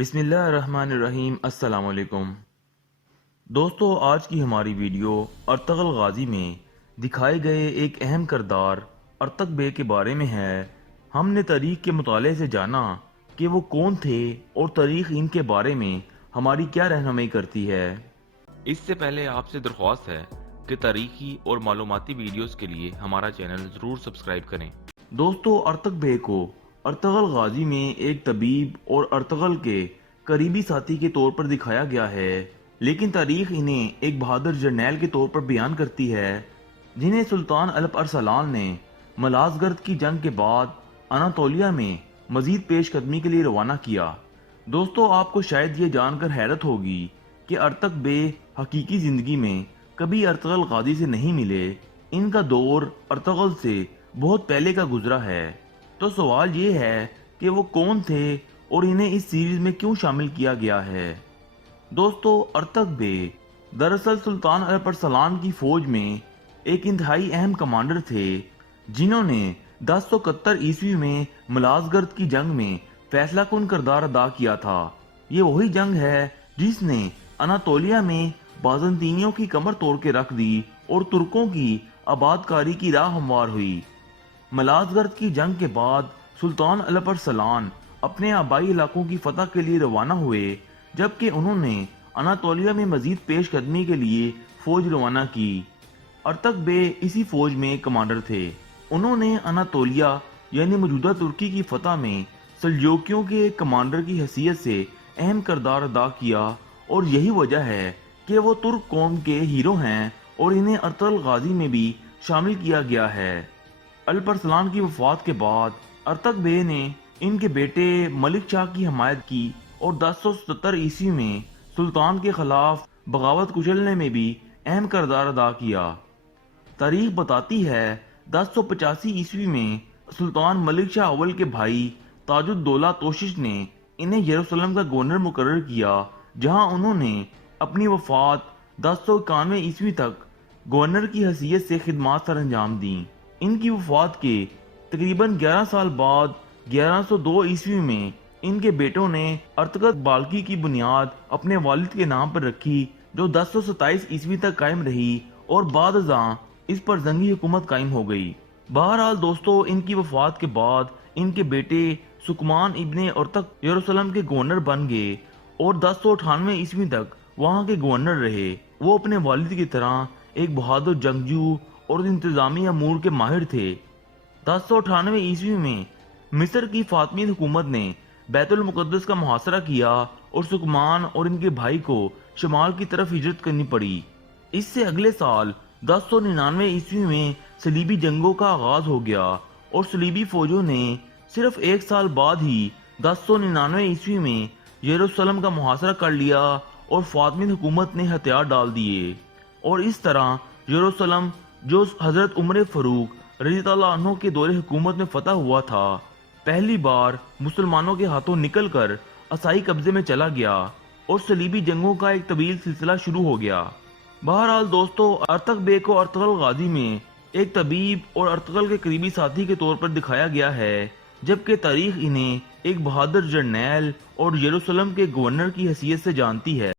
بسم اللہ الرحمن الرحیم۔ السلام علیکم دوستو، آج کی ہماری ویڈیو ارطغرل غازی میں دکھائے گئے ایک اہم کردار ارطغ بے کے بارے میں ہے۔ ہم نے تاریخ کے مطالعے سے جانا کہ وہ کون تھے اور تاریخ ان کے بارے میں ہماری کیا رہنمائی کرتی ہے۔ اس سے پہلے آپ سے درخواست ہے کہ تاریخی اور معلوماتی ویڈیوز کے لیے ہمارا چینل ضرور سبسکرائب کریں۔ دوستو، ارطغ بے کو ارطغرل غازی میں ایک طبیب اور ارطغرل کے قریبی ساتھی کے طور پر دکھایا گیا ہے، لیکن تاریخ انہیں ایک بہادر جرنیل کے طور پر بیان کرتی ہے جنہیں سلطان الپ ارسلان نے ملازگرد کی جنگ کے بعد اناطولیہ میں مزید پیش قدمی کے لیے روانہ کیا۔ دوستو، آپ کو شاید یہ جان کر حیرت ہوگی کہ ارطغ بے حقیقی زندگی میں کبھی ارطغرل غازی سے نہیں ملے۔ ان کا دور ارطغرل سے بہت پہلے کا گزرا ہے۔ تو سوال یہ ہے کہ وہ کون تھے اور انہیں اس سیریز میں کیوں شامل کیا گیا ہے۔ دوستو، ارطغ بے دراصل سلطان الپ ارسلان کی فوج میں ایک انتہائی اہم کمانڈر تھے جنہوں نے 1071 میں ملازگرد کی جنگ میں فیصلہ کن کردار ادا کیا تھا۔ یہ وہی جنگ ہے جس نے اناطولیہ میں بازنطینیوں کی کمر توڑ کے رکھ دی اور ترکوں کی آباد کاری کی راہ ہموار ہوئی۔ ملازگرد کی جنگ کے بعد سلطان الپ ارسلان اپنے آبائی علاقوں کی فتح کے لیے روانہ ہوئے، جبکہ انہوں نے اناطولیہ میں مزید پیش قدمی کے لیے فوج روانہ کی۔ ارطغ بے اسی فوج میں کمانڈر تھے۔ انہوں نے اناطولیہ یعنی موجودہ ترکی کی فتح میں سلجوکیوں کے ایک کمانڈر کی حیثیت سے اہم کردار ادا کیا، اور یہی وجہ ہے کہ وہ ترک قوم کے ہیرو ہیں اور انہیں ارطغرل غازی میں بھی شامل کیا گیا ہے۔ الپ ارسلان کی وفات کے بعد ارطغ بے نے ان کے بیٹے ملک شاہ کی حمایت کی اور 1077 میں سلطان کے خلاف بغاوت کچلنے میں بھی اہم کردار ادا کیا۔ تاریخ بتاتی ہے 1085 میں سلطان ملک شاہ اول کے بھائی تاج الدولہ توشش نے انہیں یروشلم کا گورنر مقرر کیا، جہاں انہوں نے اپنی وفات 1091 تک گورنر کی حیثیت سے خدمات سر انجام دیں۔ ان کی وفات کے تقریباً 11 سال بعد 1102 میں ان کے بیٹوں نے ارطغرل بالکی کی بنیاد اپنے والد کے نام پر رکھی، جو 1027 تک قائم رہی اور بعد ازاں اس پر زنگی حکومت قائم ہو گئی۔ بہرحال دوستو، ان کی وفات کے بعد ان کے بیٹے سکمان ابن ارطغ یروشلم کے گورنر بن گئے اور 1098 تک وہاں کے گورنر رہے۔ وہ اپنے والد کی طرح ایک بہادر جنگجو اور انتظامی امور کے ماہر تھے۔ 1098 میں مصر کی فاطمی حکومت نے بیت المقدس کا محاصرہ کیا اور سکمان اور ان کے بھائی کو شمال کی طرف ہجرت کرنی پڑی۔ اس سے اگلے سال 1099 میں صلیبی جنگوں کا آغاز ہو گیا اور صلیبی فوجوں نے صرف ایک سال بعد ہی 1099 میں یروشلم کا محاصرہ کر لیا اور فاطمی حکومت نے ہتھیار ڈال دیے، اور اس طرح یروشلم، جو حضرت عمر فاروق رضی اللہ عنہ کے دور حکومت میں فتح ہوا تھا، پہلی بار مسلمانوں کے ہاتھوں نکل کر عیسائی قبضے میں چلا گیا اور صلیبی جنگوں کا ایک طویل سلسلہ شروع ہو گیا۔ بہرحال دوستو، ارطغ بے کو ارطغرل غازی میں ایک طبیب اور ارطغرل کے قریبی ساتھی کے طور پر دکھایا گیا ہے، جبکہ تاریخ انہیں ایک بہادر جرنیل اور یروشلم کے گورنر کی حیثیت سے جانتی ہے۔